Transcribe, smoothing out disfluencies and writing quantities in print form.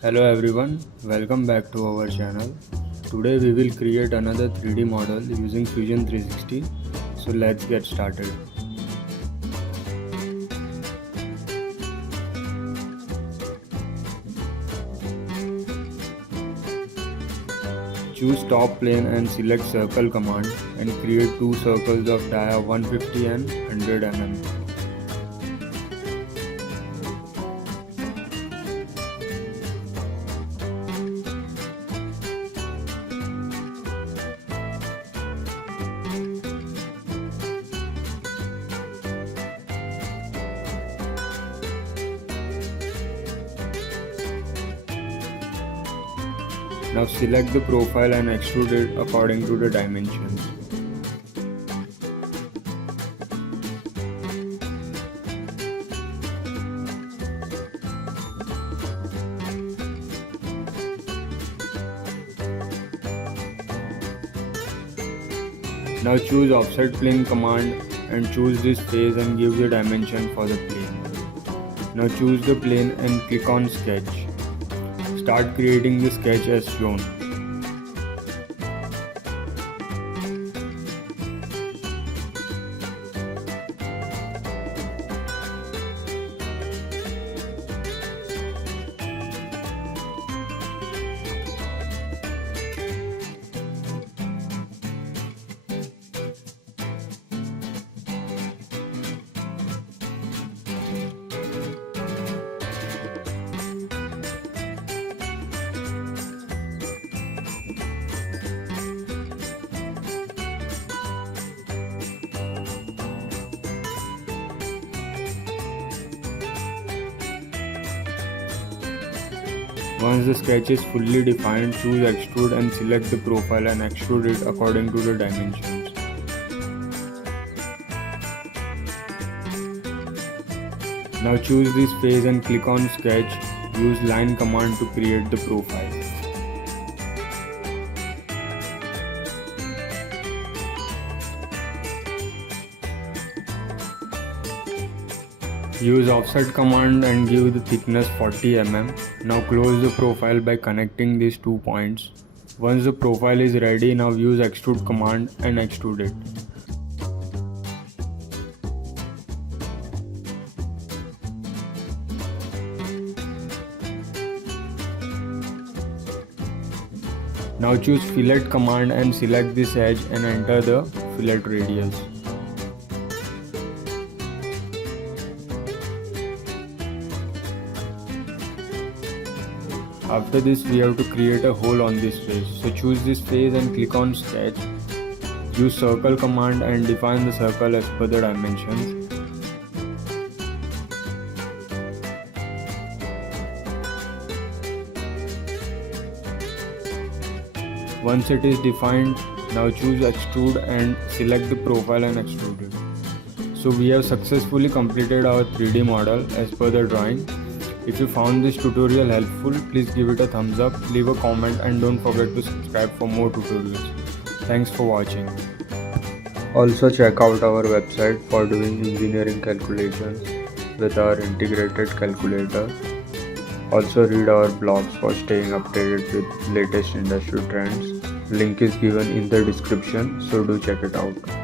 Hello everyone, welcome back to our channel. Today we will create another 3D model using Fusion 360. So let's get started. Choose top plane and select circle command and create two circles of dia 150 and 100 mm. Now select the profile and extrude it according to the dimensions. Now choose offset plane command and choose this phase and give the dimension for the plane. Now choose the plane and click on sketch. Start creating the sketch as shown. Once the sketch is fully defined, choose extrude and select the profile and extrude it according to the dimensions. Now choose this phase and click on sketch. Use line command to create the profile. Use offset command and give the thickness 40 mm. Now close the profile by connecting these two points. Once the profile is ready, now use extrude command and extrude it. Now choose fillet command and select this edge and enter the fillet radius. After this, we have to create a hole on this face. So choose this face and click on sketch. Use circle command and define the circle as per the dimensions. Once it is defined, now choose extrude and select the profile and extrude it. So we have successfully completed our 3D model as per the drawing. If you found this tutorial helpful, please give it a thumbs up, leave a comment and don't forget to subscribe for more tutorials. Thanks for watching. Also check out our website for doing engineering calculations with our integrated calculator. Also read our blogs for staying updated with latest industry trends. Link is given in the description, so do check it out.